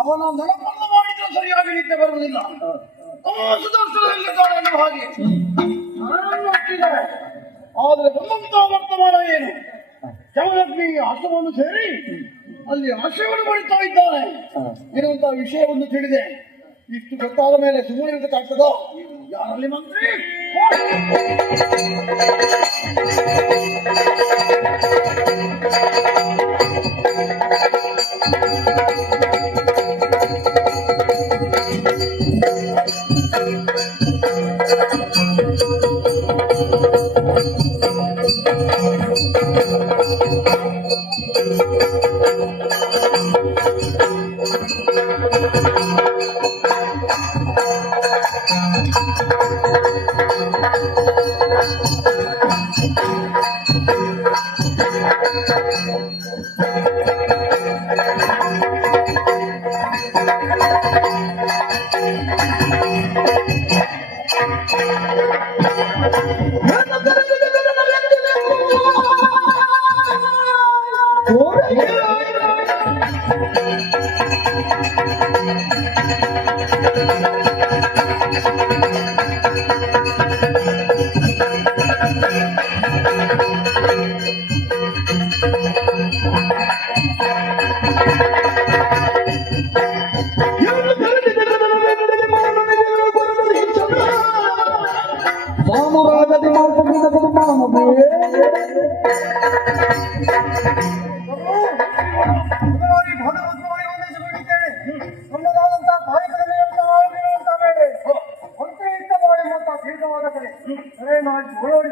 ಅವನ ನೆನಪನ್ನು ಮಾಡಿದ್ರೆ ಸರಿಯಾಗಿ ನಿದ್ದೆ ಬರುವುದಿಲ್ಲ. ಸುದರ್ಶನ ಹಾಗೆ ಆದರೆ ಬಂದಂತಹ ವರ್ತಮಾನ ಏನು? ಜಮದಗ್ನಿ ಆಶ್ರಮವನ್ನು ಸೇರಿ ಅಲ್ಲಿ ಆಶ್ರಯವನ್ನು ಮಾಡುತ್ತಾ ಇದ್ದಾನೆ ಎನ್ನುವಂತಹ ವಿಷಯವನ್ನು ತಿಳಿದೆ. ಇಷ್ಟು ಗೊತ್ತಾದ ಮೇಲೆ ಸುಮ್ಮನೆ ಇರಬೇಕಾಗ್ತದೋ? ಯಾರಲ್ಲಿ ಮಂತ್ರಿ?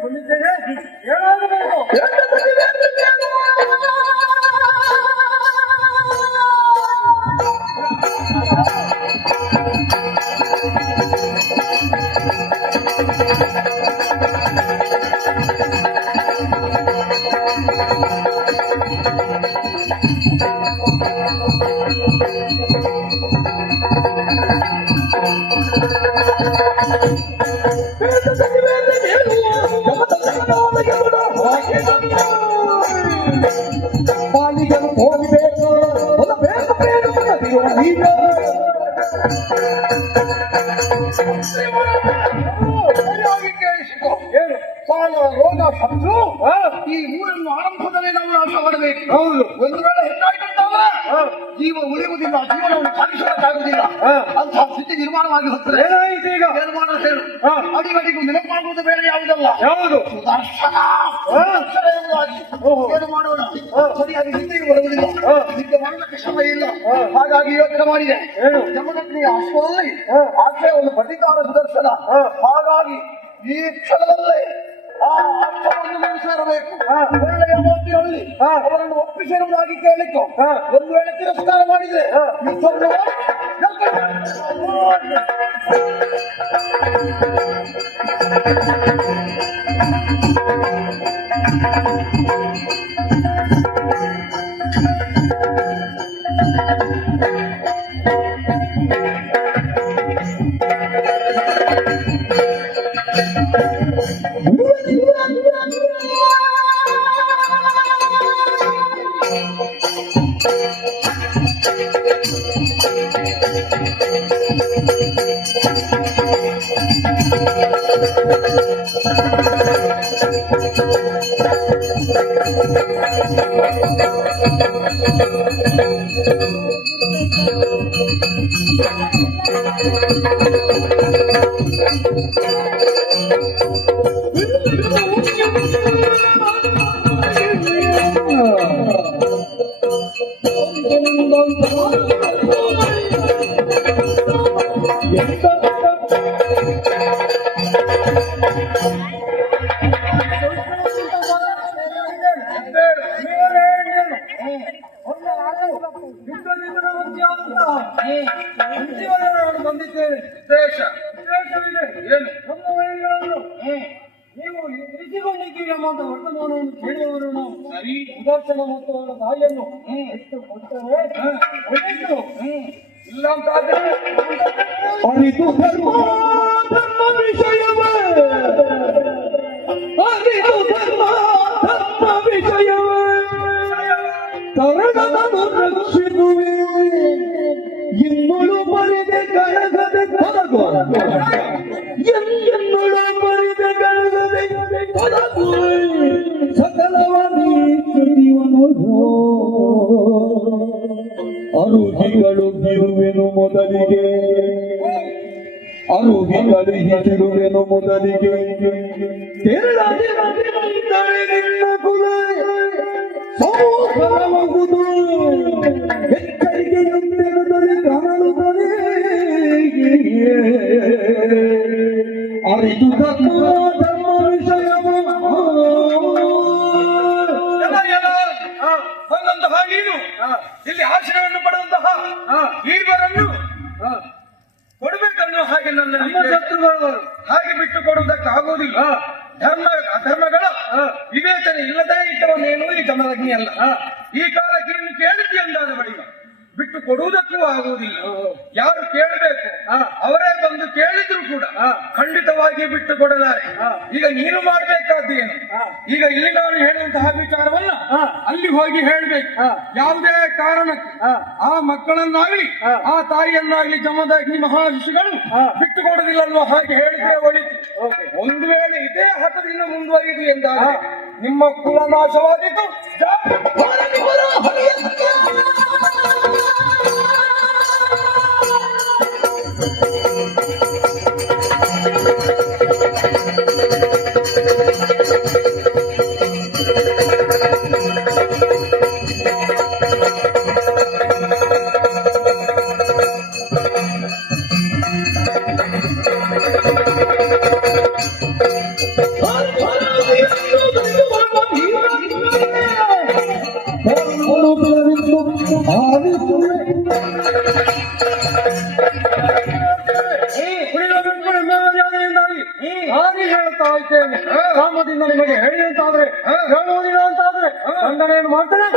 ಬಂದಿದ್ದೇನೆ. ರೋಗ ಶತ್ರು ಈ ಊರನ್ನು ಆರಂಭದಲ್ಲಿ ನಾವು ನಾಶ ಮಾಡಬೇಕು. ಒಂದು ವೇಳೆ ಹೆಚ್ಚಾಗಿರ್ತಾದ್ರೆ ಜೀವ ಉಳಿಯುವುದಿಲ್ಲ, ಜೀವನವನ್ನು ಸಾಗಿಸುವುದಕ್ಕಾಗುವುದಿಲ್ಲ. ಅಂತಹ ಸ್ಥಿತಿ ನಿರ್ಮಾಣವಾಗಿ ಹೋಗ್ತದೆ. ಏನು ಮಾಡೋದು ಹೇಳು? ಅಡಿಗಡಿಗೂ ನೆನಪಾಗುವುದು ಬೇರೆ ಯಾವುದಲ್ಲ, ಯಾವುದು ಸುದರ್ಶನ ಎಂಬುದಾಗಿ. ಏನು ಮಾಡೋಣ? ಸರಿಯಾಗಿ ನಿದ್ದೆಗೆ ಬರುವುದಿಲ್ಲ, ನಿದ್ದೆ ಮಾಡಲಿಕ್ಕೆ ಶ್ರಮ ಇಲ್ಲ. ಹಾಗಾಗಿ ಯೋಚನೆ ಮಾಡಿದೆ, ಜಮದಗ್ನಿಯ ಆಶ್ರಮದಲ್ಲಿ ಆಶ್ರಯವನ್ನು ಪಡೆದಿದ್ದಾರೆ ಸುದರ್ಶನ. ಹಾಗಾಗಿ ಈ ಕ್ಷಣದಲ್ಲೇ ಆ ಅರ್ಥವನ್ನು ನೀವು ಸೇರಬೇಕು. ಒಳ್ಳೆಯ ಮಾತಿನಲ್ಲಿ ಅವರನ್ನು ಒಪ್ಪಿಸಿರುವುದಾಗಿ ಕೇಳಿತ್ತು. ಒಂದು ವೇಳೆ ತಿರಸ್ಕಾರ ಮಾಡಿದ್ರೆ ಬಂದಿದ್ದೇವೆ. ನೀವು ಇರಿಸಿಕೊಂಡಿದ್ದೀರಿ ಎಂಬಂತ ವರ್ತಮಾನವನ್ನು ಕೇಳುವವರು ನಾವು. ಸರಿ, ಸುದರ್ಶನ ಮತ್ತು ಅವರ ತಾಯಿಯನ್ನು ಎಷ್ಟು ಕೊಡ್ತಾರೆ ಒಳ್ಳೆಯದು. ಇಲ್ಲ ಅಂತಾದ್ರೆ ಅರಿತು ಧರ್ಮ ವಿಷಯವೇ ಅರುಗಿ ಕಳುಹಿಸಿರುವೆನು ಮೊದಲಿಗೆ ಕೇರಳದೆ ನಿನ್ನ ಕುಲ ಸಮೂಹವಾಗುವುದು ಎಚ್ಚರಿಕೆಯೊಂದಿರುತ್ತದೆ ಕಾಣುತ್ತದೆ ಅರಿತು ಧರ್ಮ ವಿಷಯವ ಬಂದಂತಹ ನೀನು ಇಲ್ಲಿ ಆಶ್ರಯವನ್ನು ಪಡೆದಂತಹ ವೀರರನ್ನು ಕೊಡಬೇಕನ್ನೋ ಹಾಗೆ ನನ್ನ ಶತ್ರುಗಳು ಹಾಗೆ ಬಿಟ್ಟು ಕೊಡುವುದಕ್ಕಾಗುವುದಿಲ್ಲ. ಅಧರ್ಮಗಳ ವಿವೇಚನೆ ಇಲ್ಲದೇ ಇದ್ದವನೇನು ಈ ಜಮದಗ್ನಿ ಅಲ್ಲ. ಈ ಕಾಲಕ್ಕೆ ಇನ್ನು ಕೇಳಿದ್ದೆ ಅಂದಾದ ಬಳಿಕ ಬಿಟ್ಟು ಕೊಡುವುದಕ್ಕೂ ಆಗುವುದಿಲ್ಲ. ಯಾರು ಕೇಳಬೇಕು ಅವರೇ ಬಂದು ಕೇಳಿದ್ರು ಕೂಡ ಖಂಡಿತವಾಗಿ ಬಿಟ್ಟು ಕೊಡಲಾರೆ. ಈಗ ನೀನು ಮಾಡಬೇಕಾದ್ದೇನು? ಈಗ ಇಲ್ಲಿ ನಾನು ಹೇಳುವಂತಹ ವಿಚಾರವನ್ನ ಅಲ್ಲಿ ಹೋಗಿ ಹೇಳ್ಬೇಕು. ಯಾವುದೇ ಕಾರಣಕ್ಕೆ ಆ ಮಕ್ಕಳನ್ನಾಗಲಿ ಆ ತಾಯಿಯನ್ನಾಗಲಿ ಜಮದಗ್ನಿ ಮಹಾಶಿಶುಗಳು ಬಿಟ್ಟು ಕೊಡುವುದಿಲ್ಲ ಅನ್ನುವ ಹಾಗೆ ಹೇಳಿದ್ರೆ ಒಳಿತು. ಒಂದು ವೇಳೆ ಇದೇ ಹಠದಿಂದ ಮುಂದುವರಿದು ಎಂದಾದರೆ ನಿಮ್ಮ ಕುಲ ನಾಶವಾದೀತು. ಹೇಳ್ತಾ ಇದ್ದೇನೆ. ರಾಮದಿಂದ ನಿಮಗೆ ಹೇಳಿದಂತಾದ್ರೆ ಹೇಳುವುದಿಲ್ಲ ಅಂತಾದ್ರೆ ಖಂಡನೆಯನ್ನು ಮಾಡ್ತೇನೆ.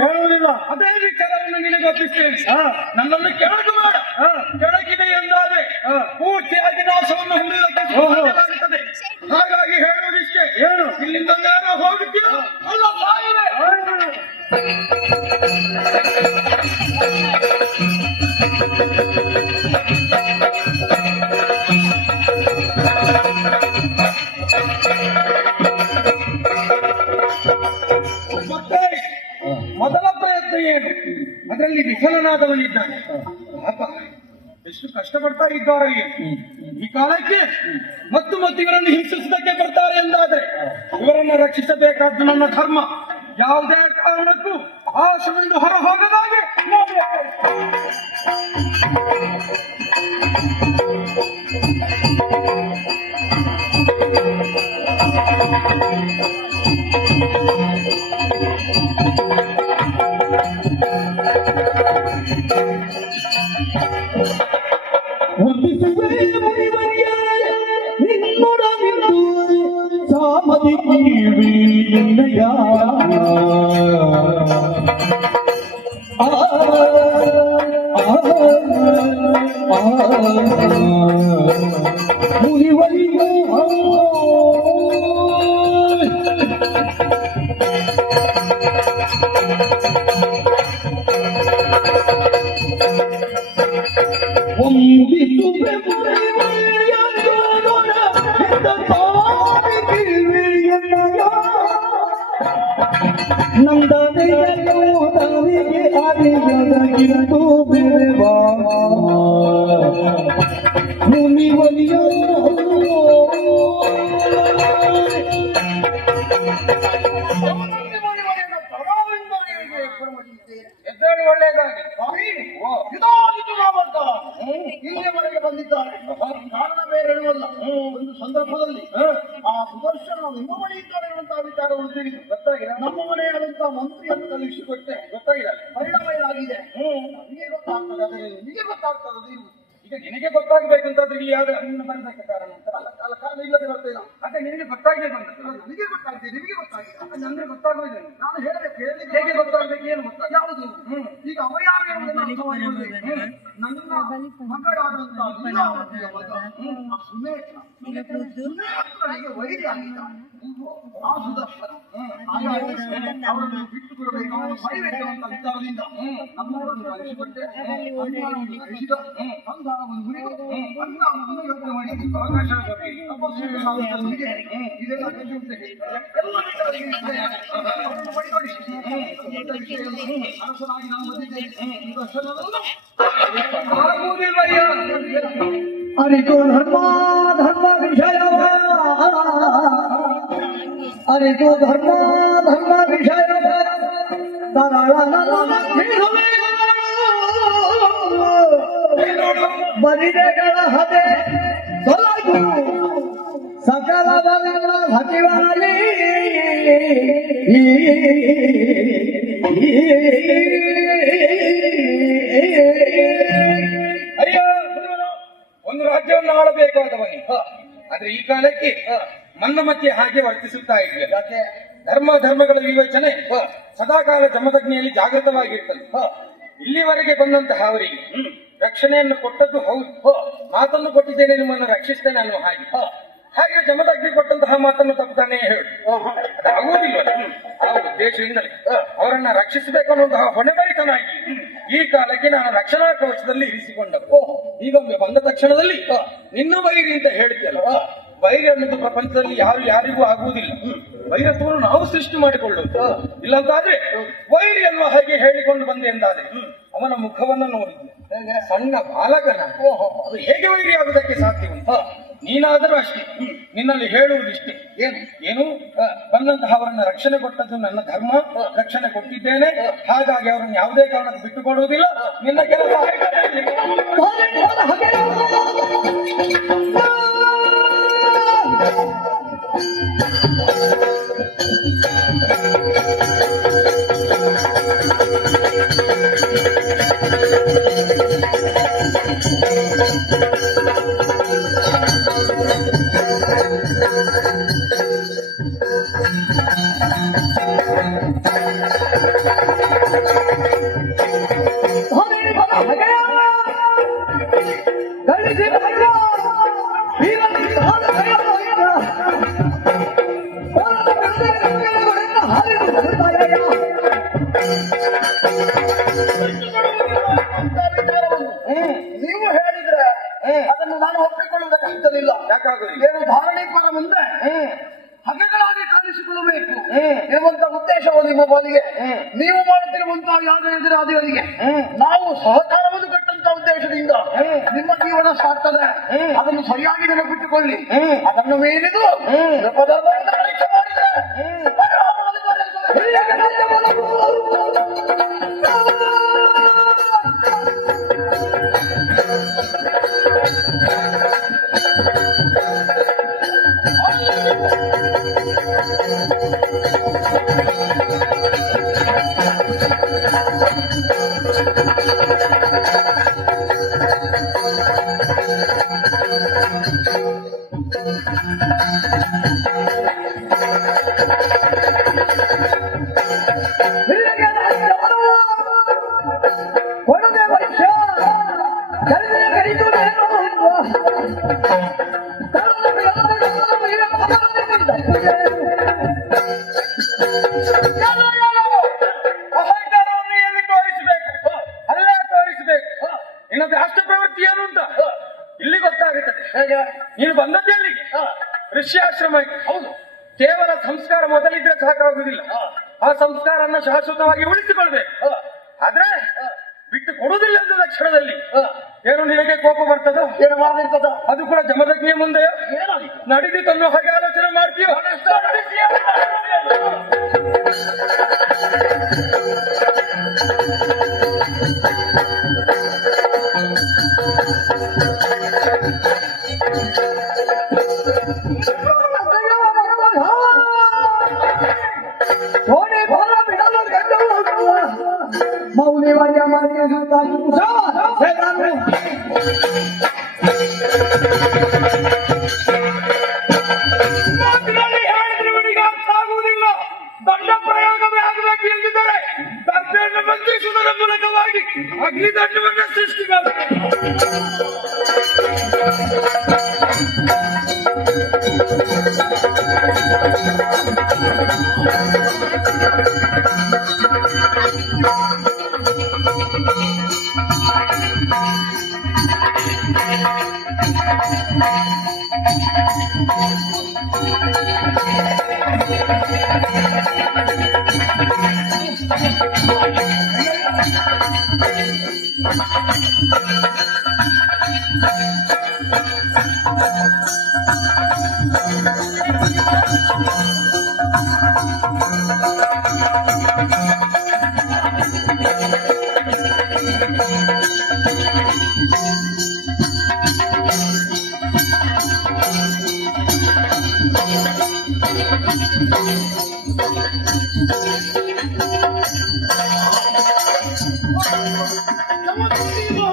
ಹೇಳುವುದಿಲ್ಲ. ಅದೇ ವಿಚಾರವನ್ನು ನಿನಗೆ ಒಪ್ಪಿಸ್ತೇನೆ. ನನ್ನನ್ನು ಕೆಳಗೆ ಬೇಡ. ಕೆಳಗಿದೆ ಎಂದಾದ್ರೆ ಪೂರ್ತಿಯಾಗಿ ನಾಶವನ್ನು ಹೊಂದುವುದಕ್ಕೆ ಸಾಧ್ಯವಾಗುತ್ತದೆ. ಹಾಗಾಗಿ ಹೇಳುವುದಿಷ್ಟೇ. ಏನು ಇಲ್ಲಿಂದ ಯಾರೋ ಹೋಗುತ್ತೀಯೋ ಅಲ್ಲ ಸಾಯಿವೆ. ಮೊದಲ ಪ್ರಯತ್ನ ಏನು? ಅದರಲ್ಲಿ ವಿಫಲನಾದವನಿದ್ದಾನೆ. ಪಾಪ ಎಷ್ಟು ಕಷ್ಟಪಡ್ತಾ ಇದ್ದಾರಲ್ಲಿ. ಈ ಕಾಲಕ್ಕೆ ಮತ್ತು ಇವರನ್ನು ಹಿಂಸಿಸುವುದಕ್ಕೆ ಬರ್ತಾರೆ ಎಂದಾದ್ರೆ ಇವರನ್ನು ರಕ್ಷಿಸಬೇಕಾದ್ದು ನನ್ನ ಧರ್ಮ. ಯಾವುದೇ ಕಾರಣಕ್ಕೂ ಆಶ್ರಮದಿಂದ ಹೊರ ಹೋಗದಾಗೆ ಸಾಮದಿ ಕೀವಿ ಎನ್ನಯ ಮುನಿವರಿಗೂ ನಂದನಿಗೆ ಅರಿಯದಗಿರದು ಬೇವಾ ಮುನಿವಲಿಯೋ ಎದ್ದೇಳು ಒಳ್ಳೆಯದಾಗಿ. ಇದಾಗಿತ್ತು ರಾಮಂತ ಇಲ್ಲಿವರೆಗೆ ಬಂದಿದ್ದಾರೆ. ಕಾರಣ ಬೇರೆ ಹೇಳುವಲ್ಲ. ಒಂದು ಸಂದರ್ಭದಲ್ಲಿ ಆ ಸುದರ್ಶನ ನಿಮ್ಮ ಮನೆ ಇದ್ದಾರೆ ಎನ್ನುವಂತಹ ವಿಚಾರವನ್ನು ತಿಳಿದು ಗೊತ್ತಾಗಿದೆ. ನಮ್ಮ ಮನೆಯಾದಂತಹ ಮಂತ್ರಿಯನ್ನು ಕಳುಹಿಸಿಕೊಟ್ಟೆ. ಗೊತ್ತಾಗಿದೆ. ಪರಿಣಾಮ ಏನಾಗಿದೆ ನಮಗೆ ಗೊತ್ತಾಗ್ತದೆ. ಅದೇ ನಿಮಗೆ ಗೊತ್ತಾಗ್ತದೆ. ಈಗ ನಿನಗೆ ಗೊತ್ತಾಗಬೇಕಂತಾದ್ರೆ ಇಲ್ಲಿ ಯಾವ್ದು ಅನ್ನ ಬರಬೇಕು ಕಾರಣ ಅಂತ ಅಲ್ಲ ಕಾರಣ ಇಲ್ಲದೆ ಬರ್ತೇನೆ ಅದೇ ನಿನಗೆ ಗೊತ್ತಾಗೇ ಬಂದದ್ದು ನನಗೆ ಗೊತ್ತಾಗಿದೆ ನಿಮಗೆ ಗೊತ್ತಾಗಿದೆ ಅಂದ್ರೆ ಗೊತ್ತಾಗೋದಿಲ್ಲ ನಾನು ಹೇಳಬೇಕು ಹೇಗೆ ಗೊತ್ತಾಗಬೇಕು ಏನು ಗೊತ್ತಾಗ ಯಾವುದು ಈಗ ಅವ ಯಾರು ಎನ್ನುವುದನ್ನು ಅರ್ಥ ಮಾಡಿಕೊಳ್ಳಬೇಕು. ನನ್ನ ಮಗಳಾದಂತಹ ಲೀಲಾವತಿಯ ಮಗ ಆ ಸುನೇತ್ರನಿಗೆ ವೈರಿ ಆಗಿದ್ದಾನೆ ಆ ಸುದರ್ಶನ. ಹಾಗಾಗಿ ಅವರನ್ನು ಬಿಟ್ಟು ಕೊಡಬೇಕು ಅವನು ಸಾಯಬೇಕು ಅಂತ ವಿಚಾರದಿಂದ ನಮ್ಮವರನ್ನು ಕಳಿಸಿಕೊಟ್ಟೆ ಅನ್ಯಾಯವನ್ನು ಕಳಿಸಿದ ಸಂಧಾನವನ್ನು ಮುರಿದು ಅನ್ನ ಯೋಚನೆ ಮಾಡಿ ಅವಕಾಶ ಕೊಡಿ. ತಪಸ್ಸಿಗೆ ಸಾಗುತ್ತಲಿಗೆ ಇದೆಲ್ಲ ಕಲಿಯುತ್ತೆ ಎಲ್ಲ ವಿಚಾರಗಳಿಗೆ ಅವರನ್ನು ಬಡಿಗೊಡಿಸಿ ದೊಡ್ಡ ವಿಷಯದಲ್ಲಿ ಅರಸನಾಗಿ ನಾನು ಬಂದಿದ್ದೇನೆ ಸುದರ್ಶನನನ್ನು ಆಗುವುದಿಲ್ವಯ್ಯ ಅರಿತು ಧರ್ಮ ಧರ್ಮ ವಿಷಯವ ಅರಿತು ಧರ್ಮ ಧರ್ಮ ವಿಷಯವ ಬರಿದೆಗಳ ಹದೆ ತೊಲಗು ಸಕಲದಲ್ಲ ಸಚಿವನಲ್ಲಿ ಅಯ್ಯ ಒಂದು ರಾಜ್ಯವನ್ನು ಆಳಬೇಕಾದವನಿ ಆದ್ರೆ ಈ ಕಾಲಕ್ಕೆ ಮನ್ನ ಮಧ್ಯೆ ಹಾಗೆ ವರ್ತಿಸುತ್ತಾ ಇದ್ದೆ ಯಾಕೆ ಧರ್ಮಗಳ ವಿವೇಚನೆ ಸದಾಕಾಲ ಜಮದಗ್ನಿಯಲ್ಲಿ ಜಾಗೃತವಾಗಿರ್ತದೆ ಇಲ್ಲಿವರೆಗೆ ಬಂದಂತಹ ಅವರಿಗೆ ರಕ್ಷಣೆಯನ್ನು ಕೊಟ್ಟದ್ದು ಹೌದು ಮಾತನ್ನು ಕೊಟ್ಟಿದ್ದೇನೆ ನಿಮ್ಮನ್ನು ರಕ್ಷಿಸ್ತೇನೆ ಅನ್ನುವ ಹಾಗೆ ಜಮದಗ್ನಿ ಕೊಟ್ಟಂತಹ ಮಾತನ್ನು ತಪ್ಪುತ್ತಾನೆ ಹೇಳು ಆಗುವುದಿಲ್ಲ ಆ ಉದ್ದೇಶದಿಂದಲೇ ಅವರನ್ನ ರಕ್ಷಿಸಬೇಕು ಅನ್ನುವಂತಹ ಹೊಣೆಗಾರಿತನಾಗಿ ಈ ಕಾಲಕ್ಕೆ ನಾನು ರಕ್ಷಣಾ ಕವಚದಲ್ಲಿ ಇರಿಸಿಕೊಂಡವು ಹೀಗೊಮ್ಮೆ ಬಂದ ತಕ್ಷಣದಲ್ಲಿ ನಿನ್ನ ವೈರಿ ಅಂತ ಹೇಳ್ತಿಯಲ್ಲ ವೈರಿ ಅನ್ನೋದು ಪ್ರಪಂಚದಲ್ಲಿ ಯಾರಿಗೂ ಆಗುವುದಿಲ್ಲ ವೈರತ್ವವನ್ನು ನಾವು ಸೃಷ್ಟಿ ಮಾಡಿಕೊಳ್ಳುವುದು ಇಲ್ಲಂತಾದ್ರೆ ವೈರಿ ಅನ್ನುವ ಹಾಗೆ ಹೇಳಿಕೊಂಡು ಬಂದೆ ಎಂದಾದ್ರೆ ಅವನ ಮುಖವನ್ನ ನೋಡಿದ್ದೆ ಸಣ್ಣ ಬಾಲಕನ ಅದು ಹೇಗೆ ವೈರಿ ಆಗುವುದಕ್ಕೆ ಸಾಧ್ಯ ಉಂಟು ನೀನಾದರೂ ಅಷ್ಟೇ ನಿನ್ನಲ್ಲಿ ಹೇಳುವುದಿಷ್ಟೇ ಏನು ಬಂದಂತಹ ಅವರನ್ನ ರಕ್ಷಣೆ ಕೊಟ್ಟದ್ದು ನನ್ನ ಧರ್ಮ ರಕ್ಷಣೆ ಕೊಟ್ಟಿದ್ದೇನೆ ಹಾಗಾಗಿ ಅವರನ್ನು ಯಾವುದೇ ಕಾರಣಕ್ಕೆ ಬಿಟ್ಟುಕೊಡುವುದಿಲ್ಲ ನಿನ್ನ ಕೆಲಸ ನೀವು ಹೇಳಿದ್ರೆ ಅದನ್ನು ನಾನು ಒಪ್ಪಿಕೊಳ್ಳುವುದಕ್ಕೆ ಆಗ್ತಲಿಲ್ಲ. ಯಾಕಾಗುದಿಲ್ಲ? ಏನು ಧಾರಣೀಕರ ಮುಂದೆ ಹಗೆಗಳಾಗಿ ಕಾಣಿಸಿಕೊಳ್ಳಬೇಕು ಎಂಬಂತ ಉದ್ದೇಶವು ನಿಮ್ಮ ಪಾಲಿಗೆ ನೀವು ಮಾಡುತ್ತಿರುವಂತಹ ಯಾಗ ಎದುರಾದಿಗಳಿಗೆ ನಾವು ಸಹಕಾರವನ್ನು ಕಟ್ಟಂತ ಉದ್ದೇಶದಿಂದ ನಿಮ್ಮ ಜೀವನ ಸಾಕ್ತದೆ ಅದನ್ನು ಸರಿಯಾಗಿ ನೆನಪಿಟ್ಟುಕೊಳ್ಳಿ. ಅದನ್ನು ಮೀರಿದು ಪದಾರ್ಥವನ್ನು ಪರೀಕ್ಷೆ ಮಾಡಿದ್ರೆ ಕೊಡದೆ ವರ್ಷ ಅಹಂಕಾರವನ್ನು ಎಲ್ಲಿ ತೋರಿಸಬೇಕು ಅಲ್ಲೇ ತೋರಿಸಬೇಕು ಇನ್ನೊಂದು ರಾಷ್ಟ್ರ ಪ್ರವೃತ್ತಿ ಏನು ಅಂತ ಇಲ್ಲಿ ಗೊತ್ತಾಗುತ್ತದೆ. ನೀನು ಬಂದದ್ದು ಎಲ್ಲಿಗೆ ಋಷ್ಯಾಶ್ರಮಕ್ಕೆ. ಹೌದು, ಕೇವಲ ಸಂಸ್ಕಾರ ಮೊದಲಿದ್ರೆ ಸಾಕಾಗುವುದಿಲ್ಲ, ಆ ಸಂಸ್ಕಾರನ್ನ ಶಾಶ್ವತವಾಗಿ ಉಳಿಸಿಕೊಳ್ಬೇಕು. ಆದ್ರೆ ಬಿಟ್ಟು ಕೊಡುವುದಿಲ್ಲ ಎಂದು ಲಕ್ಷಣದಲ್ಲಿ ಏನು ನಿನಗೆ ಕೋಪ ಬರ್ತದೋ ಏನು ಮಾಡಲಿರ್ತದ ಅದು ಕೂಡ ಜಮದಗ್ನಿಯ ಮುಂದೆ ನಡೆದಿತ್ತು ಅನ್ನೋ ಹಾಗೆ ಆಲೋಚನೆ ಮಾಡ್ತೀಯೋ? ಮೌಲ್ಯವಾದ ಮಾತಿನ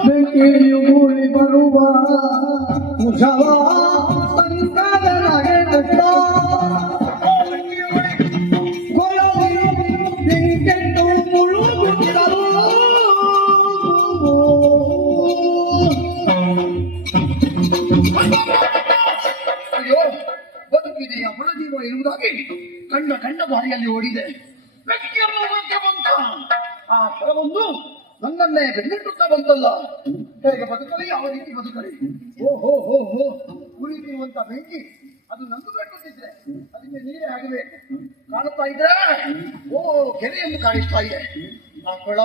ಬೆಂಕಿಯು ಮೂಡಿ ಬರುವ ಕುಶವ ಸಂಕದನಗೆ ಕಟ್ಟ ಕೊಳವಿ ಬೆಂಕೆಟ್ಟು ಮುಳುಗುತ್ತಿರಲು ಅಯ್ಯೋ ಬದುಕಿದೆಯ ಒಳಜೀವ ಎನ್ನುವುದಾಗಿ ಕಂಡ ದಾರಿಯಲ್ಲಿ ಓಡಿದೆ ವ್ಯಕ್ತಿಯನ್ನು ಹೊರಕ್ಕೆ ಬಂತ ಆ ಫಲವೊಂದು ನನ್ನನ್ನೇ ಬೆನ್ನಿಟ್ಟುತ್ತಾ ಬಂತಲ್ಲ ಹೇಗೆ ಬದುಕಲಿ ಯಾವ ರೀತಿ ಬದುಕಲಿ ಓಹೋ ಹೋ ಹೋ ಉರಿತಿರುವಂತ ಬೆಂಕಿ ಅದು ನಂದು ಬೆಟ್ಟುತ್ತಿದ್ರೆ ಅದಕ್ಕೆ ನೀರೇ ಆಗಬೇಕು ಕಾಣುತ್ತಾ ಇದ್ರೆ ಓ ಕೆರೆಯನ್ನು ಕಾಣಿಸ್ತಾ ಇದೆ ಆ ಕೊಳ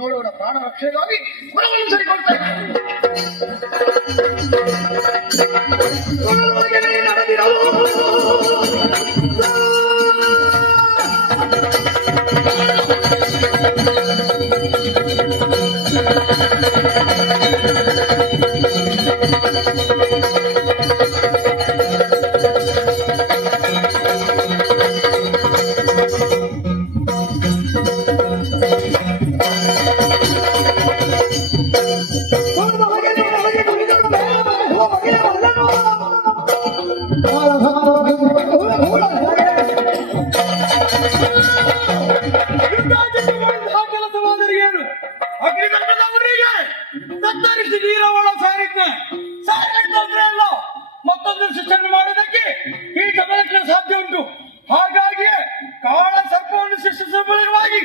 ನೋಡೋಣ ಪ್ರಾಣ ರಕ್ಷೆಗಾಗಿ ಕೊಳವನ್ನು ಸರಿಕೊಳ್ತಾ ಕೆಲಸವಾದರೆ ಏನು ಅಗ್ನಿದಂಡದವರಿಗೆ ತತ್ತರಿಸಿ ನೀರ ಒಳ ಸಾರಿದ್ದೆ ಸಾರಿದ್ರೆ ಅಲ್ಲ ಮತ್ತೊಂದು ಶಿಕ್ಷಣ ಮಾಡೋದಕ್ಕೆ ಈ ಗಮನಕ್ಕೆ ಸಾಧ್ಯ ಉಂಟು. ಹಾಗಾಗಿ ಕಾಳ ಸರ್ಪವನ್ನು ಶಿಕ್ಷಿಸುವ ಮೂಲಕವಾಗಿ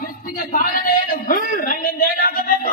ಸೃಷ್ಟಿಗೆ ಕಾರಣ ಏನು? ನನ್ನಿಂದ ಏನಾಗಬೇಕು?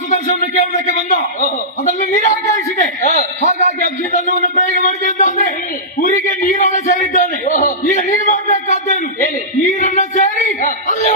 ಸುದರ್ಶನ ಕೇಳೋದಕ್ಕೆ ಬಂದ ಅದನ್ನು ನಿರಾಕರಿಸಿದೆ. ಹಾಗಾಗಿ ಅಗ್ನಿತನ್ನವನ್ನು ಪ್ರಯೋಗ ಮಾಡಿದ್ದಾನೆ. ಊರಿಗೆ ನೀರನ್ನು ಸೇರಿದ್ದಾನೆ. ಈಗ ನೀರು ಮಾಡಬೇಕಾದ್ದೇನು? ನೀರನ್ನ ಸೇರಿ ಅಲ್ಲಿ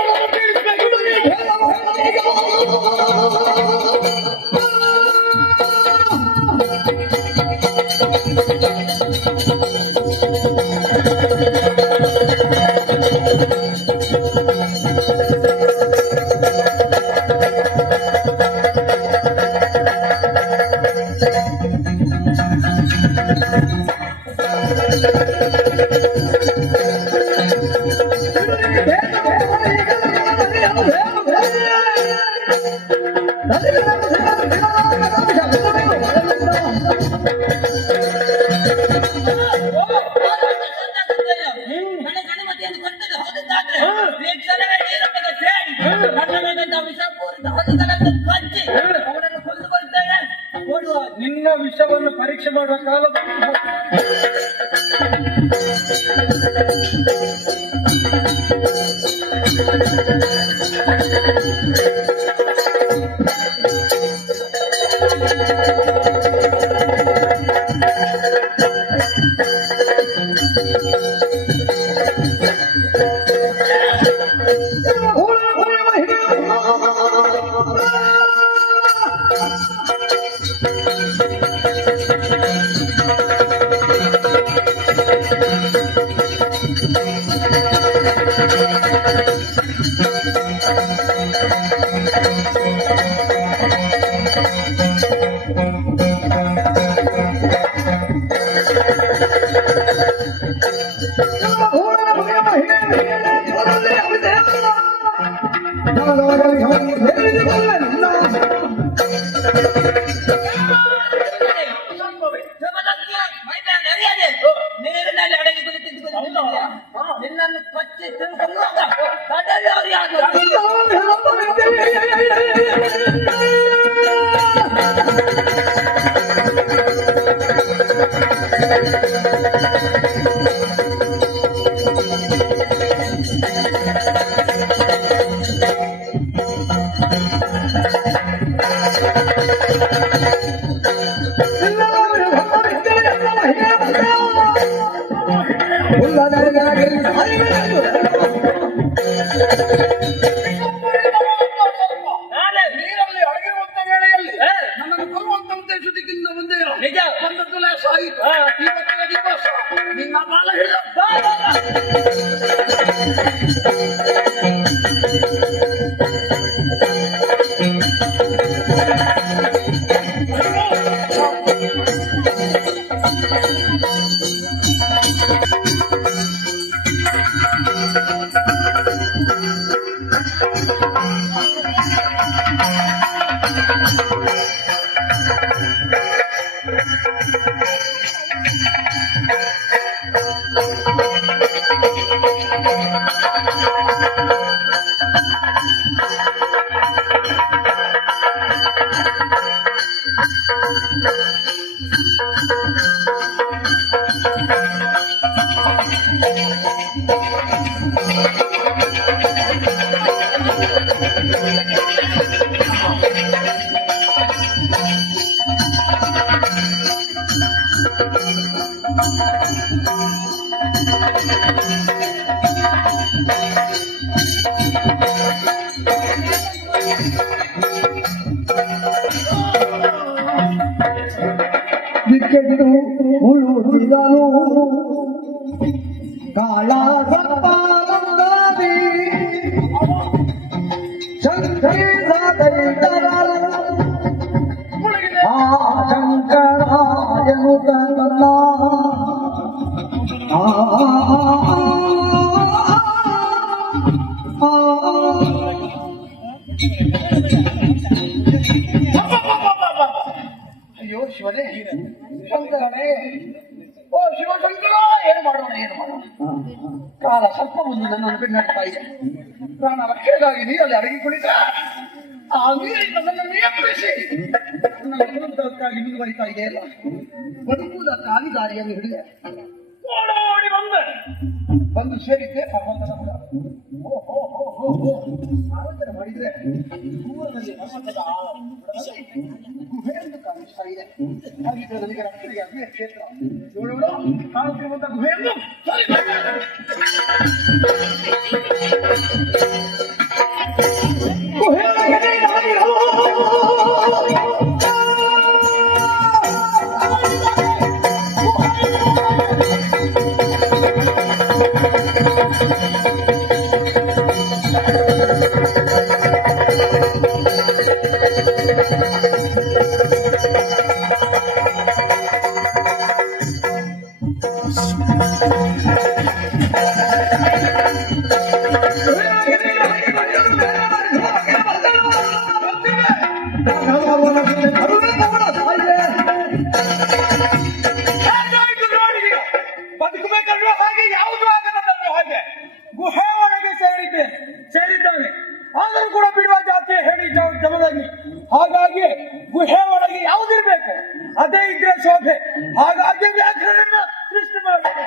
ಜಮದಗ್ನಿಯ ಮೈದಾನ ಎಳೆಯದೆ ನೀರಿನಲ್ಲಿ ಅಡಗಿ ಕುಳಿತಿದ್ದು ನಿನ್ನನ್ನು ಕೊಚ್ಚಿ ತಿಳ್ಕೊಳ್ಳುವಾಗ ಕಡಲವರು ಯಾರು ನೀರಲ್ಲಿ ಅಡಗಿರುವಂತ ವೇಳೆಯಲ್ಲಿ ನನ್ನನ್ನು ಕೊಲ್ಲುವಂತ ಉದ್ದೇಶದಿಂದ ಮುಂದೆ ನಿಜ. ಬಂದದ್ದು ಲೇಸ ಆಯಿತು. ಇವತ್ತಿನ ದಿವಸ ನಿನ್ನ ಬಾಲ ಹಿಡಿದ ಬಿಕ್ಕೆಟ್ಟು ಉಳುತ್ತಿದ್ದನು ಕಾಳ ಸಪ್ಪಾದಿ ಶಂಕರಿಸದೈತರರು ಆ ಶಂಕರಾಯನು ತನ್ನ ಅಯ್ಯೋ ಶಿವನೇ, ಶಂಕರನೇ, ಓ ಶಿವಶಂಕರ, ಏನು ಮಾಡೋಣ ಏನು ಮಾಡೋಣ. ಕಾಲ ಸ್ವಲ್ಪ ಮುಂದೆ ನನ್ನನ್ನು ಬೆನ್ನಡ್ತಾ ಇದೆ. ಪ್ರಾಣ ರಕ್ಷಣೆಗಾಗಿ ನೀರಲ್ಲಿ ಅಡಗಿ ಕುಳಿತ ಆ ನೀರಿನ ನನ್ನನ್ನು ಎಬ್ಬಿಸಿ ನನ್ನ ಕುಟುಂಬಕ್ಕಾಗಿ ಮುಂದುವರಿತಾ ಇದೆ ಅಲ್ಲ, ಬದುಕುವುದಕ್ಕಾಗಿ ದಾರಿಯನ್ನು ಹಿಡಿದೆ. ಓಡೋಡಿ ಬಂದು ಸೇರಿದ್ದೆ ಪರ್ವತದ ಕೂಡ. ಆಲೋಚನೆ ಮಾಡಿದ್ರೆ ದೂರದಲ್ಲಿ ಪರ್ವತದ ಗುಹೆ ಎಂದು ಕಾಣಿಸ್ತಾ ಇದೆ. ಹಾಗಿದ್ರೆ ನನಗೆ ರಕ್ಷಣೆಗೆ ಅಗ್ನಿಯ ಕ್ಷೇತ್ರ ನೋಡೋಣ ಕಾಣುತ್ತಿರುವಂತ ಗುಹೆಯನ್ನು ಬದುಕಬೇಕನ್ನೋ ಹಾಗೆ ಯಾವುದು ಆಗದನ್ನೋ ಹಾಗೆ ಗುಹೆ ಒಳಗೆ ಸೇರಿದ್ದಾನೆ. ಆದರೂ ಕೂಡ ಬಿಡುವ ಜಾತಿ ಹೇಳಿ ಜಮದಗ್ನಿ. ಹಾಗಾಗಿ ಗುಹೆ ಒಳಗೆ ಯಾವುದಿರ್ಬೇಕು ಅದೇ ಇದ್ರೆ ಶೋಭೆ. ಹಾಗಾಗಿ ಅಮಾಯಕರನ್ನ ಸೃಷ್ಟಿ ಮಾಡಬೇಕು.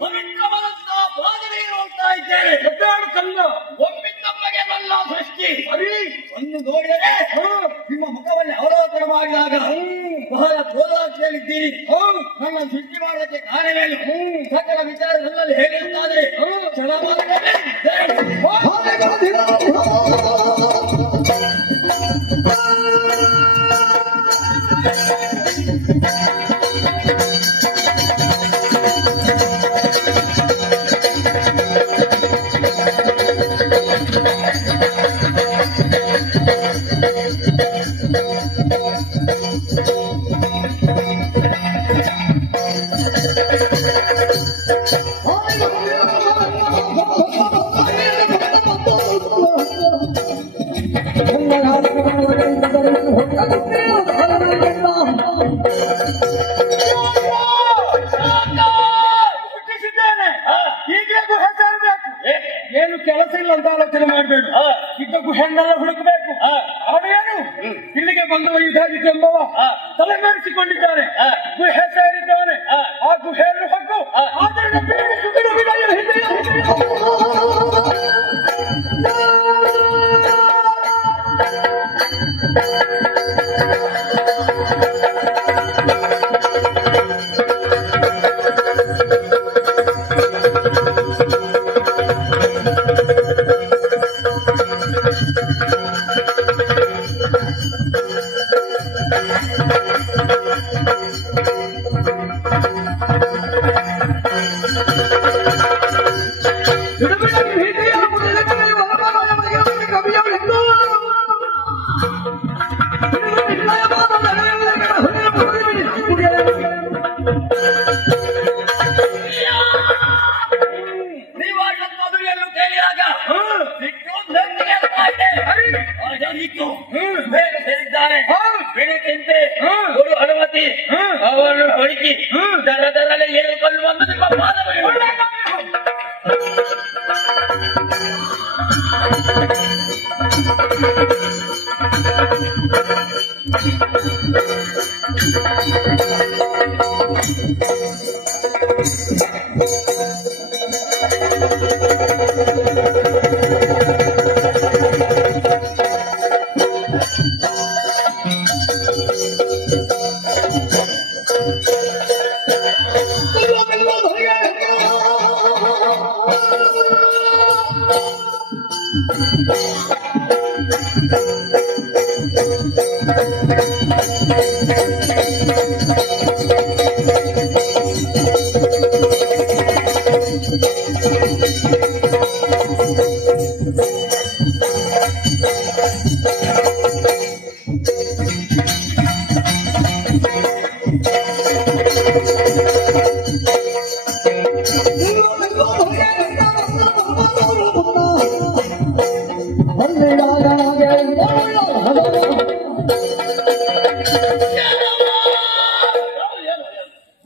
ಪವಿತ್ರವಾದಂತ ಬಾಧೆಯನ್ನು ನೋಡ್ತಾ ಇದ್ದೇನೆ. ಹೆದ್ದಾಳು ಕಲ್ಲು ಒಮ್ಮಿಂದೊಮ್ಮೆಗೆ ಬಲ್ಲ ಸೃಷ್ಟಿ ಅರಿ ಒಂದು ನೋಡಿದರೆ ನಿಮ್ಮ ಮುಖವನ್ನು ಅವಲೋಕನ ಮಾಡಿದಾಗ ಬಹಳ ಕ್ರೋಧಾಕ್ಷಿಯಲ್ಲಿದ್ದೀರಿ. ನನ್ನ ಸೃಷ್ಟಿ ಮಾಡೋದಕ್ಕೆ ಕಾರಣವೇನು? ಸಕಲ ವಿಚಾರ ನನ್ನಲ್ಲಿ ಹೇಳಿರುತ್ತಾದರೆ ಕ್ಷಣ ಮಾತ್ರವೇ ಹುಟ್ಟಿಸಿದ್ದೇನೆ. ಈಗಲೇ ಗುಹೆ ಸೇರಬೇಕು. ಏನು ಕೆಲಸ ಇಲ್ಲ ಅಂತ ಆಲೋಚನೆ ಮಾಡಬೇಡ. ಇದ್ದ ಗುಹೆನ್ನೆಲ್ಲ ಹುಡುಕಬೇಕು. ಅವನೇನು ಇಲ್ಲಿಗೆ ಬಂದವ ಯುಧಾಜಿತ್ ಎಂಬವ ತಲೆಮರೆಸಿಕೊಂಡಿದ್ದಾನೆ. ಗುಹೆ ಸೇರಿದ್ದಾನೆ. ಆ ಗುಹೆಯನ್ನು ಹೊಕ್ಕು ಆದರೆ ನೀವಾಟನ್ನು ಕೇಳಿದಾಗ ಬೇಗ ಸೇರಿದ್ದಾರೆ. ಬೆಳಕಿಂತೆ ಗುರು ಹನುಮತಿ ಅವರನ್ನು ಹೊಡಿಸಿ ದರದರಲ್ಲೇ ಹೇಳಿಕೊಂಡು ಬಂದು ನಿಮ್ಮ ಪಾದಗಳು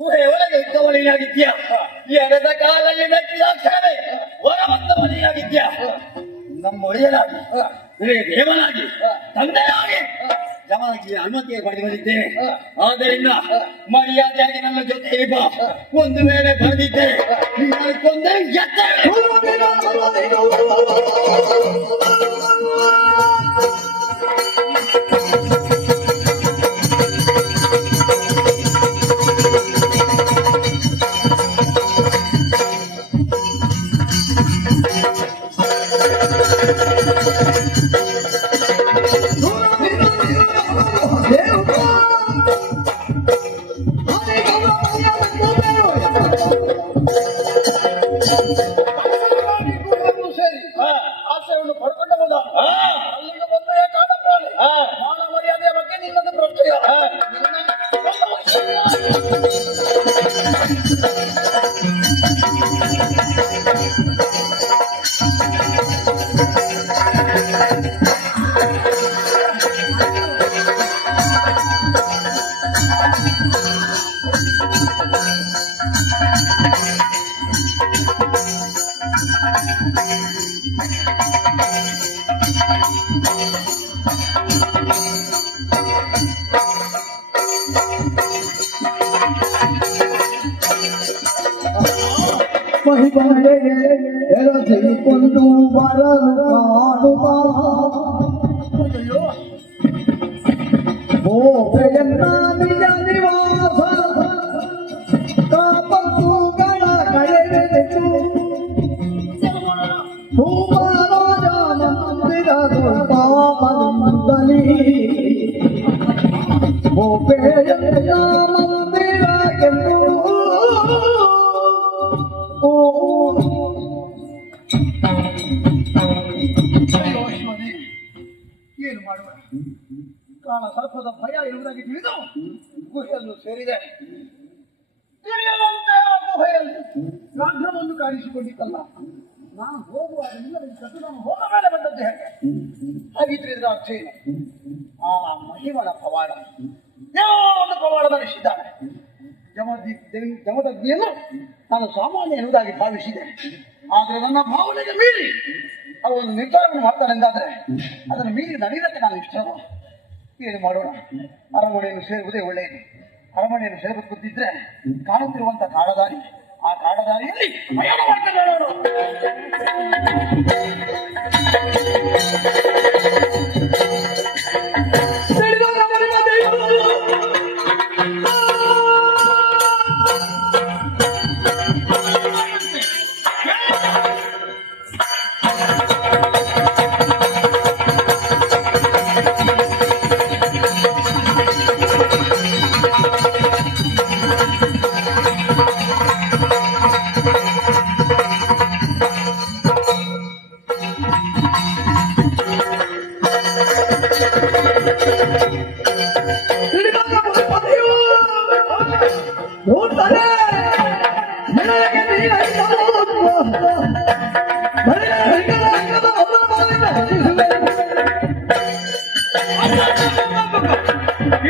ಗುಹೆ ಒಳಗೆ ಇದ್ದವನಿಯಾಗಿದ್ಯಾ ಎಳೆದ ಕಾಲಲ್ಲಿ ಮೆಟ್ಟಿದ ಕ್ಷಣವೇ ಹೊರ ಬಂದವನಿಯಾಗಿದ್ಯಾ ನಮ್ಮ ಒಡೆಯನಾಗಿ ನಿನಗೆ ದೇವನಾಗಿ ತಂದೆಯಾಗಿ ಜಮಾಗಿ ಅನುಮತಿಗೆ ಪಡೆದು ಬಂದಿದ್ದೇನೆ. ಆದ್ದರಿಂದ ಮರ್ಯಾದೆಯಾಗಿ ನನ್ನ ಜೊತೆ ಇರುವ ಒಂದು ವೇಳೆ ಬರೆದಿದ್ದರೆ ನಿನ್ನನ್ನು ಕೊಂದರೆ ಎತ್ತೇವೆ. ಸೇರಿ ಆಶಯವನ್ನು ಪಡ್ಕೊಂಡವಲ್ಲ ಅಲ್ಲಿಗೆ ಬಂದೇ ಕಾಡ ಪ್ರಾಣಿ ಮಾನ ಮರ್ಯಾದೆಯ ಬಗ್ಗೆ ನಿನ್ನದು ಪ್ರಶ್ನೆಯ ಮಹಿಮನೆಗೆ ಎರಚಿಕೊಂಡು ಬರಲು ಕಾಣುವ ಗೋಪೆಯನ್ನ ನಿಜ ನಿವಾಸ ಕಾಪತ್ತುಗಳ ಕಳೆದೆತು ಭೂಮರಾಜ ಮಂದಿರದ ಪಾಪದಿಂದಲೇ ಗೋಪೆಯನ್ನ ಮಂದಿರಗೆಂದು ಏನು ಮಾಡುವ ಕಾಳ ಸರ್ಪದ ಭಯ ಇರುವುದಾಗಿ ತಿಳಿದು ಗುಹೆಯನ್ನು ಸೇರಿದೆ. ತಿಳಿಯದಂತೆ ಆ ಗುಹೆಯಲ್ಲಿ ವ್ಯಾಘ್ರವನ್ನು ಕಾಣಿಸಿಕೊಂಡಿದ್ದಲ್ಲ. ನಾನು ಹೋಗುವಾಗ ನಾನು ಹೋದ ಮೇಲೆ ಬಂದದ್ದು ಹೇಗೆ? ಹಾಗಿದ್ರೆ ಇದರ ಅರ್ಥ ಏನು? ಆ ಮಹಿಮಳ ಪವಾಡ ಯಾವ ಒಂದು ಪವಾಡ ನಡೆಸಿದ್ದಾನೆ. ಜಮದಗ್ನಿಯನ್ನು ನಾನು ಸಾಮಾನ್ಯ ಎನ್ನುವುದಾಗಿ ಭಾವಿಸಿದೆ. ಆದರೆ ನನ್ನ ಭಾವನೆಗೆ ಮೀರಿ ಅವನು ನಿರ್ಧಾರವನ್ನು ಮಾಡ್ತಾನೆ ಎಂದಾದ್ರೆ ಅದನ್ನು ಮೀರಿ ನಡೆಯಲಿಕ್ಕೆ ನಾನು ಇಷ್ಟ. ಏನು ಮಾಡೋಣ? ಅರಮನೆಯನ್ನು ಸೇರುವುದೇ ಒಳ್ಳೆಯದು. ಅರಮನೆಯನ್ನು ಸೇರಬೇಕು ಗೊತ್ತಿದ್ರೆ ಕಾಣುತ್ತಿರುವಂತ ಕಾಡದಾರಿ, ಆ ಕಾಡದಾರಿಯಲ್ಲಿ ಪ್ರಯಾಣ ಮಾಡ್ತೇನೆ ನಾನು.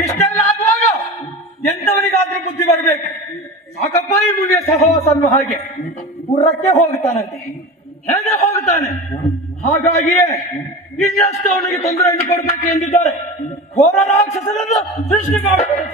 ಇಷ್ಟೆಲ್ಲ ಆಗುವಾಗ ಎಂತವನಿಗಾದ್ರೂ ಬುದ್ಧಿ ಬರಬೇಕು. ಸಾಕಪ್ಪ ಈ ಮುನಿಯ ಸಹವಾಸ ಅನ್ನೋ ಹಾಗೆ ಪುರಕ್ಕೆ ಹೋಗ್ತಾನಂತೆ. ಹೇಗೆ ಹೋಗ್ತಾನೆ? ಹಾಗಾಗಿಯೇ ಇನ್ನಷ್ಟು ಅವನಿಗೆ ತೊಂದರೆಯನ್ನು ಕೊಡಬೇಕು ಎಂದಿದ್ದಾರೆ. ಘೋರ ರಾಕ್ಷಸನನ್ನು ಸೃಷ್ಟಿ ಮಾಡಬೇಕು.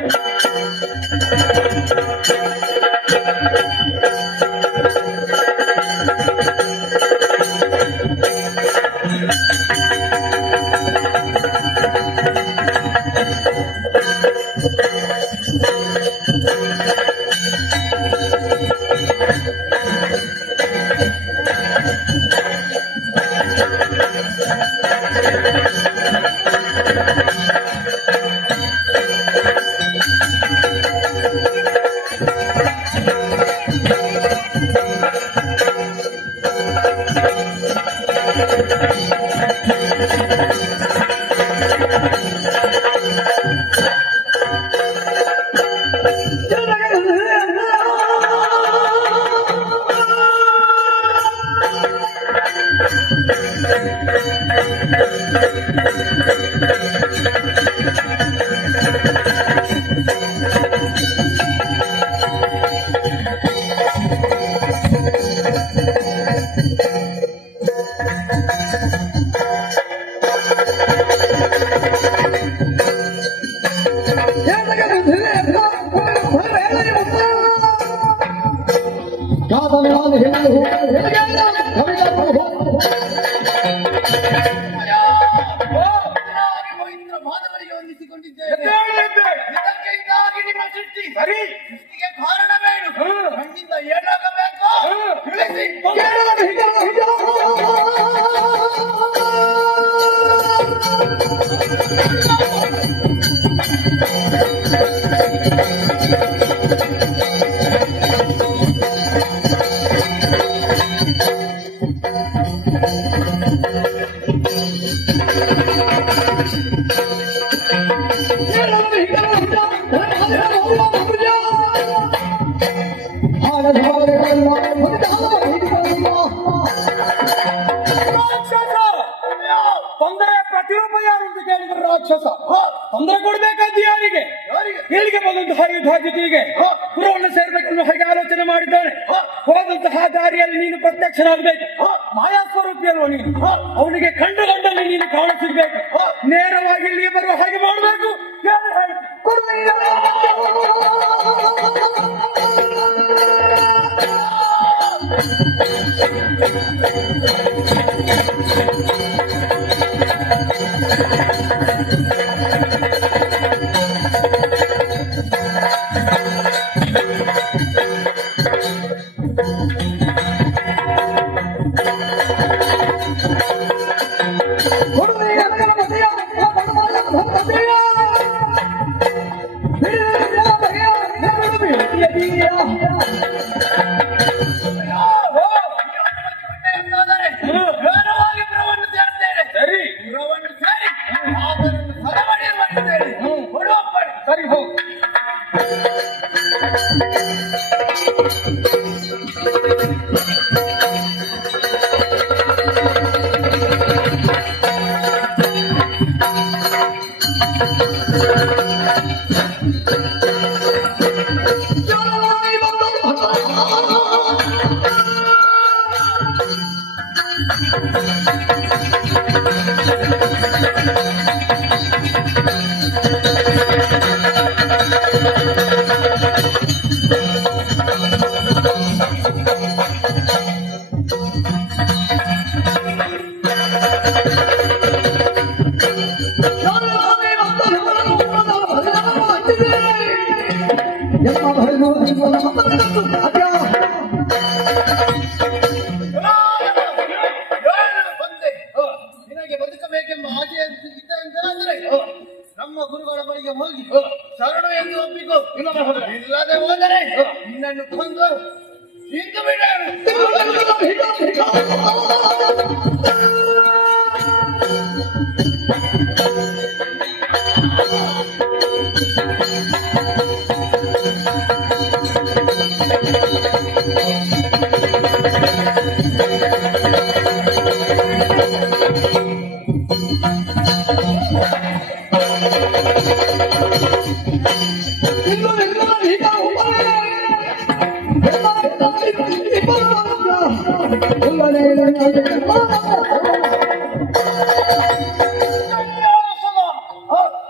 ಪಾದಗಳಿಗೆ ವಂದಿಸಿಕೊಂಡಿದ್ದೇನೆ. ಎದ್ದೇಳು, ಎದ್ದೇಳು. ಇದಕ್ಕೆ ಇದಾಗಿ ನಿಮ್ಮ ಸೃಷ್ಟಿ ಸರಿ. ಸೃಷ್ಟಿಗೆ ಕಾರಣವೇನು? ಮಣ್ಣಿಂದ ಏನಾಗಬೇಕು ತಿಳಿಸಿ. ತೊಂದರೆ ಪ್ರತಿರೂಪ ಯಾರು ಅಂತ ಕೇಳಿದ್ರೆ ರಾಕ್ಷಸ. ತೊಂದರೆ ಕೊಡ್ಬೇಕಾದ್ದು ಯಾರಿಗೆ? ಇಲ್ಲಿಗೆ ಬಂದಂತಹ ಯುದ್ಧಾಜಿತಿಗೆ ಪುರವನ್ನು ಸೇರ್ಬೇಕೆಂದು ಹಾಗೆ ಆಲೋಚನೆ ಮಾಡಿದ್ದಾನೆ. ಹೋದಂತಹ ದಾರಿಯಲ್ಲಿ ನೀನು ಪ್ರತ್ಯಕ್ಷನಾಗಬೇಕು. ಮಾಯಾ ಸ್ವರೂಪಿಯಲ್ವ ನೀನು. ಅವನಿಗೆ ಕಂಡು ಕಂಡಲ್ಲಿ ನೀನು ಕಾಣಿಸಿರ್ಬೇಕು. ನೇರವಾಗಿ ಇಲ್ಲಿಗೆ ಬರುವ ಹಾಗೆ ಮಾಡಬೇಕು. ಯಾರು ಹೇಳ್ತಿ? ನೇರವಾಗಿ ಪುರವನ್ನು ಸೇರ್ತೇನೆ. ಸರಿ ಪುರವನ್ನು ಸೇರಿ ಆದರನ್ನು ಸರಬಡಿ ಮಾಡಿದ್ದೇನೆ. ಹೊರಡೋಗ್ಬೇಡಿ. ಸರಿ ಹೋಗು. ಬಂದೆ. ನಿನಗೆ ಬದುಕಬೇಕೆಂಬ ಆಸೆ ಇದ್ದ ಅಂದ್ರೆ ನಮ್ಮ ಗುರುಗಳ ಬಳಿಗೆ ಹೋಗಿ ಶರಣು ಎಂದು ಒಪ್ಪಿಕೋ. ಇಲ್ಲದೆ ಹೋದರೆ ನಿನ್ನನ್ನು ಕೊಂದು ತಿಂದು ಬಿಡ.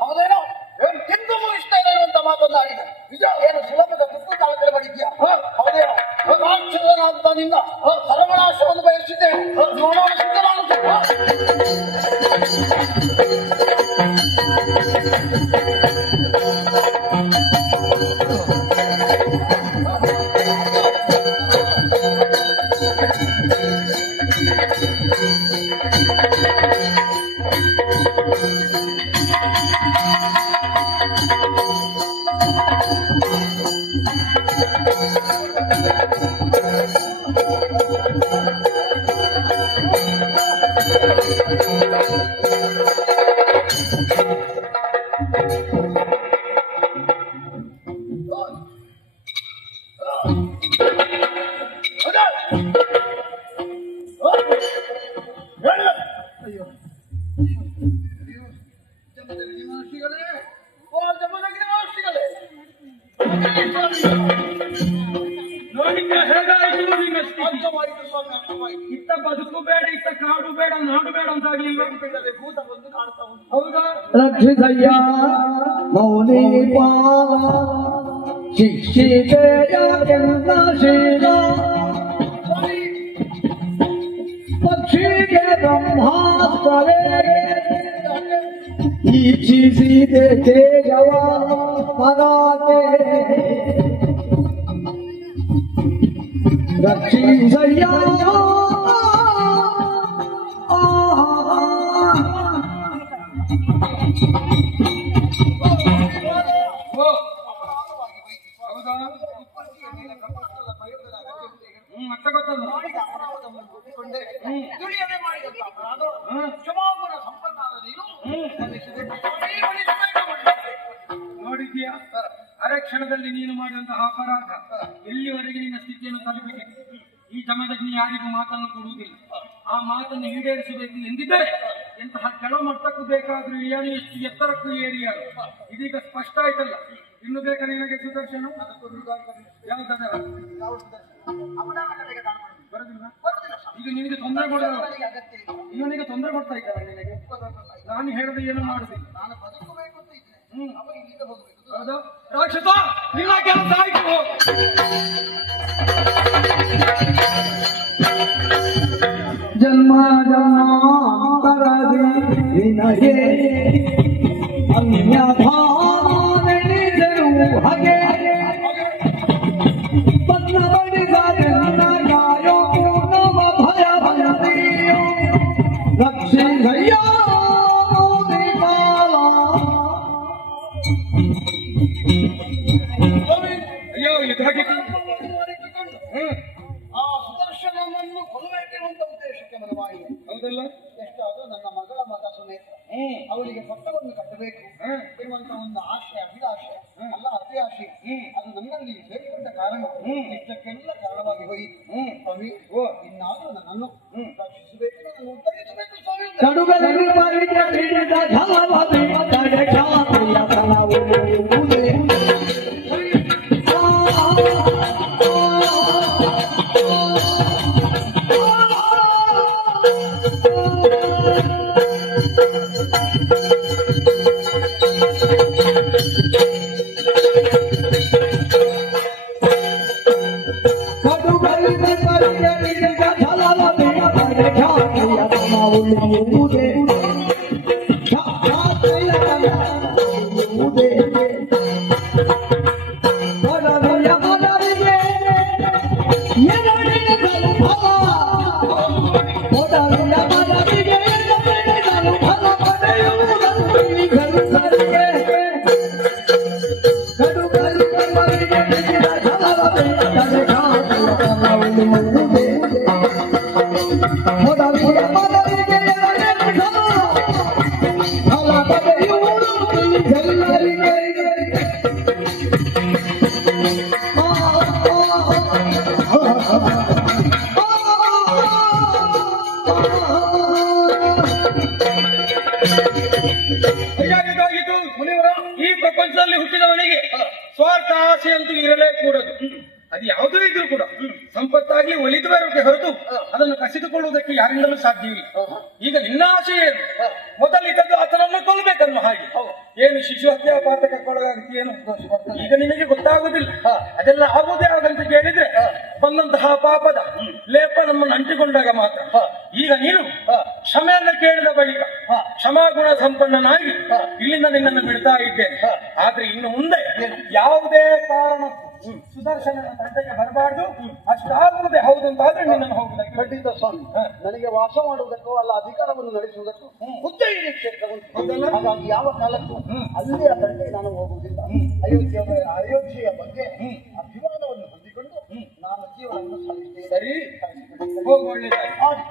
ಹೌದೇನೋ? ಏನು ತಿಂದು ಮುಗಿಸ್ತೇನೆ ಅಂತ ಮಾತನಾಡಿದ ನಿಜ. ಏನು ಸುಲಭದ ತುತ್ತು ತಾಳದಲ್ಲಿ ಮಾಡಿದ್ಯಾ? ಹೌದೇನೋ? ರಾಕ್ಷಸನಾದ ನಿನ್ನ ಸರ್ವನಾಶವನ್ನು ಬಯಸಿದ್ದೇನೆ. ನೋಡೋಣ ನೋಡಿದ್ರೆ ಹೇಗಾಯ್ತು ನಿನ್ನ ಸ್ಥಿತಿ? ಇತ್ತ ಬದುಕು ಬೇಡ, ಇತ್ತ ಕಾಡು ಬೇಡ, ನಾಡು ಬೇಡ ಅಂತ ಆಗ್ಲಿಲ್ಲ. ಭೂತ ಬಂದು ಕಾಣ್ತಾ ಉಂಟು. ಹೌದಾ? ರಕ್ಷಿಸಯ್ಯ ಮೌನಿ ಪಾಲ ಶಿಕ್ಷಿತೆಯ ಕೆಂದ ಶೀಲ ಪಕ್ಷಿಗೆ ಬ್ರಹ್ಮಾಸ್ತ್ರವೇ ಈಕ್ಷಿಸಿದೆ ತೇಜವ ಪರಾಕೆ ರಕ್ಷಿಸಯ್ಯ ಓ ಹೌದಾ ಮತ್ತೆ ಗೊತ್ತಲ್ಲ ತಿಳಿಯದೆ ಮಾಡಿದಂತ ಅಪರಾಧ ಕ್ಷಮಾಗುಣ ಸಂಪನ್ನಾದ ನೀನು ನೋಡಿದ್ಯಾ ಅರೆ ಕ್ಷಣದಲ್ಲಿ ನೀನು ಮಾಡಿದಂತಹ ಅಪರಾಧ ಎಲ್ಲಿವರೆಗೆ ನಿನ್ನ ಸ್ಥಿತಿಯನ್ನು ತಲುಪಿದೆ. ಈ ಜಮದಗ್ನಿ ಯಾರಿಗೂ ಮಾತನ್ನು ಕೊಡುವುದಿಲ್ಲ. ಆ ಮಾತನ್ನು ಈಡೇರಿಸಬೇಕು ಎಂದಿದ್ದರೆ ಎಂತಹ ಕೆಳಮಟ್ಟಕ್ಕೂ ಬೇಕಾದ್ರೂ ಇಳಿಯಾನು, ಎಷ್ಟು ಎತ್ತರಕ್ಕೂ ಏರಿಯಾನು. ಇದೀಗ ಸ್ಪಷ್ಟ ಆಯ್ತಲ್ಲ. ಇನ್ನು ಬೇಕಾ ನಿನಗೆ ಸುದರ್ಶನ? ಯಾವುದಾದ ಅವನ ಕಡೆಗೆ ದಾನ ಮಾಡು. ಬರೋದಿಲ್ಲ. ಬರುವುದಿಲ್ಲ ಸ್ವಾಮಿ. ಈಗ ನಿನಗೆ ತೊಂದರೆ ಕೊಡೋದು ನನಗೆ ಅಗತ್ಯ ಇಲ್ಲ. ಇವನಿಗೆ ತೊಂದರೆ ಕೊಡ್ತಾ ಇದ್ದಾರೆ ನಿನಗೆ. ನಾನು ಹೇಳದೆ ಏನು ಮಾಡುದಿಲ್ಲ. ನಾನು ಬದುಕಬೇಕು ಅಂತ ಇದ್ದೆ. ಅವ ಇಲ್ಲಿಂದ ಹೋಗ್ಬೇಕು. ಹೌದಾ? ರಾಕ್ಷಸ ನಿನ್ನ ಕೆಲಸ ಆಯ್ತು. ಜನ್ಮ ಜನ್ಮಾಂತರದಿ ನಿನಗೆ ಅನ್ಯಭಾವನೆಣಿದರು ಹಾಗೆ ಬನ್ನ ಬಡಿದರೆ ನನ್ನ ಗಾಯೋ ನವ ಭಯ ಭಯದೀಯೋ ರಕ್ಷಿಸಯ್ಯ ಮೌನಿಪಾಲ. ಅಯ್ಯೋ ಇದಾಗಿತ್ತು. ಆ ಸುದರ್ಶನನನ್ನು ಕೊಲ್ಲಬೇಕೆನ್ನುವಂತ ಉದ್ದೇಶಕ್ಕೆ ಮನವಾಗಿದೆ. ಹೌದಲ್ಲ? ಎಷ್ಟಾದ್ರೂ ನನ್ನ ಮಗಳ ಮಗ ಸುನೇತ್ರ ಅವಳಿಗೆ ಪಟ್ಟವನ್ನು ಕಟ್ಟಬೇಕು ಎನ್ನುವಂತ ಒಂದು ಆಶೆ, ಅಭಿಲಾಷೆ ಅಲ್ಲ ಅತಿಯಾಶೆ, ಅದು ನನ್ನಲ್ಲಿ ಸೇರಿಕೊಂಡ ಕಾರಣ ಇಷ್ಟಕ್ಕೆಲ್ಲ ಕಾರಣವಾಗಿ ಹೋಯಿತು. ಸ್ವಾಮಿ ಇನ್ನಾದ್ರೂ ನನ್ನನ್ನು ರಕ್ಷಿಸಬೇಕು, ನನ್ನನ್ನು ಉತ್ತರಿಸಬೇಕು ಸ್ವಾಮಿ. ಕಡುಗದಲ್ಲಿ ಬರಿದ ಹಿಡಿದ ಛಲವದಿ ತಡೆ ಖ್ಯಾತಿಯ ಬಲವು ಉದೆ. ಕಡುಗದಲ್ಲಿ ಬರಿದ ಹಿಡಿದ ಛಲವದಿ ತಡೆ ಖ್ಯಾತಿಯ ಬಲವು ಉದೆ. ಖ್ಯಾತಿಯ ಬಲವು ಉದೆ. ಪದವಿಯ ಮನವಿಗೆ ಎದುರಿಗಲು ಫಲ. ಪದವಿಯ ಮನವಿಗೆ ಎದುರಿಗಲು ಫಲ ಪಡೆಯುವುದನ್ನು ಈಗಲೂ ಸರಿಗೆ. ಕಡುಗಲಿಗೆ ಬರಿಗೆ ಬಿಗಿದ ಛಲವದಿ ತಡೆ ಖ್ಯಾತಿಯ ಬಲವು ಉದೆ. ಪದವಿಯ ಮನವಿಗೆ ಎದುರಿಗಲು ಫಲ ಪಡೆಯುವುದು ಈಗೆಲ್ಲರಿಗೆ. ಹೇಗಾಗಿದ್ದಾಗಿತ್ತು ಮುನಿವರ? ಈ ಪ್ರಪಂಚದಲ್ಲಿ ಹುಟ್ಟಿದವನಿಗೆ ಸ್ವಾರ್ಥ ಆಸೆ ಅಂತೂ ಇರಲೇ ಕೂಡದು. ಅದು ಯಾವುದೂ ಇದ್ರೂ ಕೂಡ ಸಂಪತ್ತಾಗ್ಲಿ ಒಲಿದು ಬರೋಕೆ ಹೊರತು ಅದನ್ನು ಕಸಿದುಕೊಳ್ಳುವುದಕ್ಕೆ ಯಾರಿಂದಲೂ ಸಾಧ್ಯವಿಲ್ಲ. ಈಗ ನಿನ್ನ ಆಸೆ ಏನು? ಮೊದಲಿದ್ದದ್ದು ಆತನನ್ನು ಕೊಲ್ಲಬೇಕನ್ನೋ ಹಾಗೆ. ಏನು ಶಿಶು ಹತ್ಯಾಪಾತಕಕ್ಕೊಳಗಾಗ್ತೀಯೇನು? ಈಗ ನಿನಗೆ ಗೊತ್ತಾಗುದಿಲ್ಲ. ಅದೆಲ್ಲ ಆಗುವುದೇ ಆಗಂತ ಕೇಳಿದ್ರೆ ಬಂದಂತಹ ಪಾಪದ ಲೇಪ ನಮ್ಮನ್ನು ಅಂಟಿಕೊಂಡಾಗ ಮಾತ್ರ. ಈಗ ನೀನು ಕ್ಷಮೆಯನ್ನು ಕೇಳಿದ ಬಳಿಕ ಕ್ಷಮಾಗುಣ ಸಂಪನ್ನನಾಗಿ ಇಲ್ಲಿಂದ ನಿನ್ನನ್ನು ಬಿಡ್ತಾ ಇದ್ದೇನೆ. ಆದ್ರೆ ಇನ್ನು ಮುಂದೆ ಯಾವುದೇ ಕಾರಣ ಸುದರ್ಶನನ ತಂಟೆಗೆ ಬರಬಾರ್ದು. ಅಷ್ಟಾಗುವುದೇ ಹೌದು ಅಂತಾದ್ರೆ ನಿನ್ನನ್ನು ಹೋಗುವುದಕ್ಕೆ ಖಂಡಿತ ಸ್ವಾಮಿ. ನನಗೆ ವಾಸ ಮಾಡುವುದಕ್ಕೂ ಅಲ್ಲ ಅಧಿಕಾರವನ್ನು ನಡೆಸುವುದಕ್ಕೂ ಹುದ್ದೆ ಇದೆ ಕ್ಷೇತ್ರವನ್ನು. ಹಾಗಾಗಿ ಯಾವ ಕಾಲಕ್ಕೂ ಅಲ್ಲಿಯ ತಂಟೆಗೆ ನಾನು ಹೋಗುವುದಿಲ್ಲ. ಅಯೋಧ್ಯೆಯ ಬಗ್ಗೆ ಅಭಿಮಾನವನ್ನು ಹೊಂದಿಕೊಂಡು ನಾನು ಜೀವನವನ್ನು ಸಾಗಿಸ್ತೇನೆ. ಸರಿ, ಹೋಗು, ಒಳ್ಳೆಯದಾಗಿ.